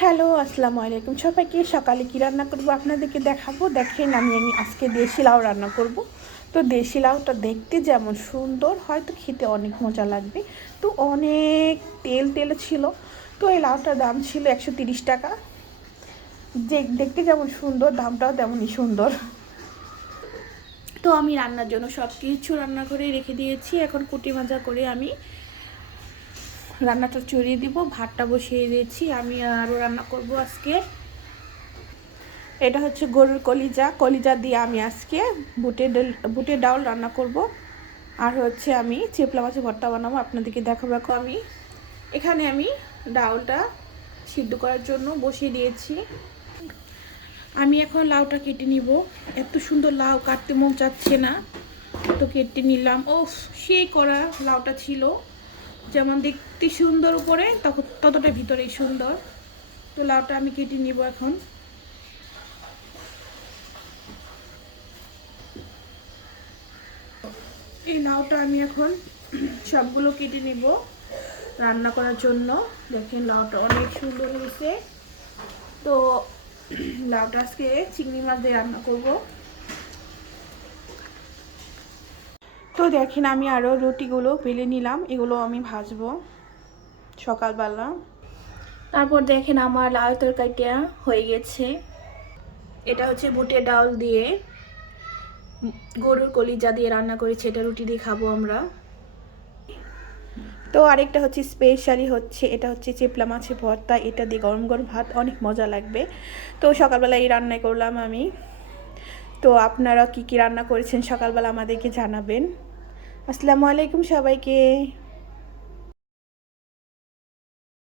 Hello, আসসালামু আলাইকুম সবাইকে। সকালে কী রান্না করব আপনাদেরকে দেখাবো। দেখেন আমি আজকে দেশি লাউ রান্না করব। তো দেশি লাউটা দেখতে যেমন সুন্দর, হয়তো খেতে অনেক মজা লাগবে। তো অনেক তেল তেল ছিল। তো এই লাউটার দাম ছিল 130 টাকা। যে দেখতে যেমন সুন্দর, দামটাও তেমনই সুন্দর। তো আমি রান্নার জন্য সব কিছু রান্না করে রেখে দিয়েছি। এখন কুটি ভাজা করে আমি রান্নাটা চড়িয়ে দিব। ভাতটা বসিয়ে দিয়েছি। আমি আরও রান্না করব আজকে। এটা হচ্ছে গরুর কলিজা দিয়ে আমি আজকে বুটের ডাউল রান্না করব। আর হচ্ছে আমি চেপলা মাছের ভর্তা বানাবো, আপনাদেরকে দেখাবো। এখানে আমি ডাউলটা সিদ্ধ করার জন্য বসিয়ে দিয়েছি। আমি এখন লাউটা কেটে নিব। এত সুন্দর লাউ, কাটতে মন চাচ্ছে না, তো কেটে নিলাম। ও সেই করা লাউটা ছিল, যেমন দেখতে সুন্দর উপরে ততটা ভিতরেই সুন্দর। তো লাউটা আমি কেটে নিব এখন। এই লাউটা আমি এখন সবগুলো কেটে নিব রান্না করার জন্য। দেখেন লাউটা অনেক সুন্দর হয়েছে। তো লাউটা আজকে চিংড়ি মাছ দিয়ে রান্না করব। তো দেখেন আমি আরও রুটিগুলো বেলে নিলাম, এগুলো আমি ভাজবো সকালবেলা। তারপর দেখেন আমার লাউ তরকারিটা হয়ে গেছে। এটা হচ্ছে বুটের ডাউল দিয়ে গরুর কলিজা দিয়ে রান্না করেছি, এটা রুটি দিয়ে খাবো আমরা। তো আরেকটা হচ্ছে স্পেশালি হচ্ছে, এটা হচ্ছে চেপলা মাছের ভর্তা, এটা দিয়ে গরম গরম ভাত অনেক মজা লাগবে। তো সকালবেলা এই রান্নাই করলাম আমি। তো আপনারা কি কি রান্না করেছেন সকালবেলা আমাদেরকে জানাবেন। আসসালামু আলাইকুম সবাইকে।